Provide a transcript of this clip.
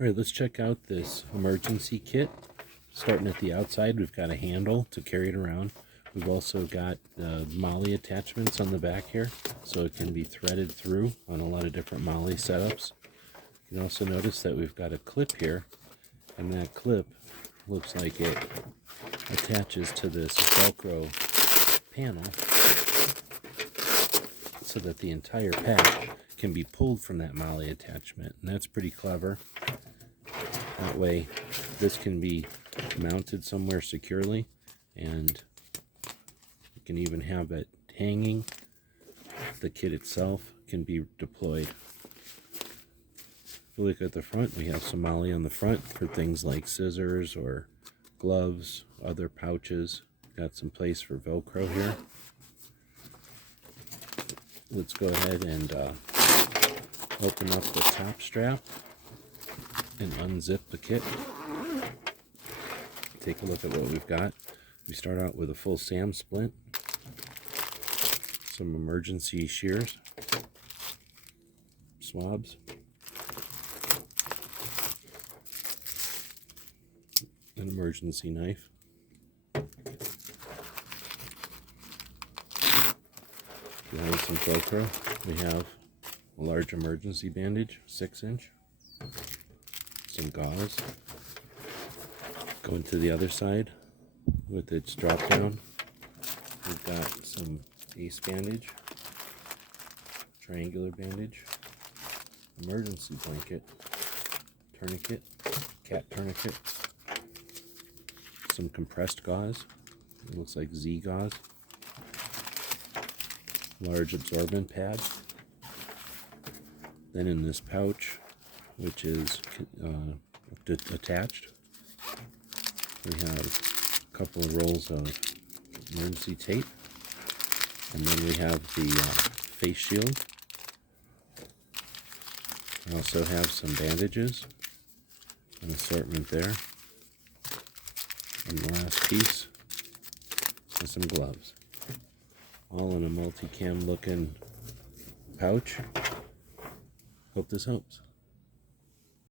Alright, let's check out this emergency kit. Starting at the outside, we've got a handle to carry it around. We've also got MOLLE attachments on the back here, so it can be threaded through on a lot of different MOLLE setups. You can also notice that we've got a clip here, and that clip looks like it attaches to this Velcro panel so that the entire pack can be pulled from that MOLLE attachment, and that's pretty clever. That way this can be mounted somewhere securely, and you can even have it hanging. The kit itself can be deployed. If you look at the front, we have some MOLLE on the front for things like scissors or gloves, other pouches. Got some place for Velcro here. Let's go ahead and open up the top strap and unzip the kit. Take a look at what we've got. We start out with a full SAM splint, some emergency shears, swabs, an emergency knife, behind some Velcro, we have a large emergency bandage, 6-inch, some gauze. Going to the other side with its drop down, we've got some ace bandage, triangular bandage, emergency blanket, tourniquet, cat tourniquet, some compressed gauze, it looks like Z gauze, large absorbent pad. Then in this pouch, which is attached, we have a couple of rolls of emergency tape, and then we have the face shield. We also have some bandages, an assortment there, and the last piece is some gloves, all in a multicam looking pouch. Hope this helps.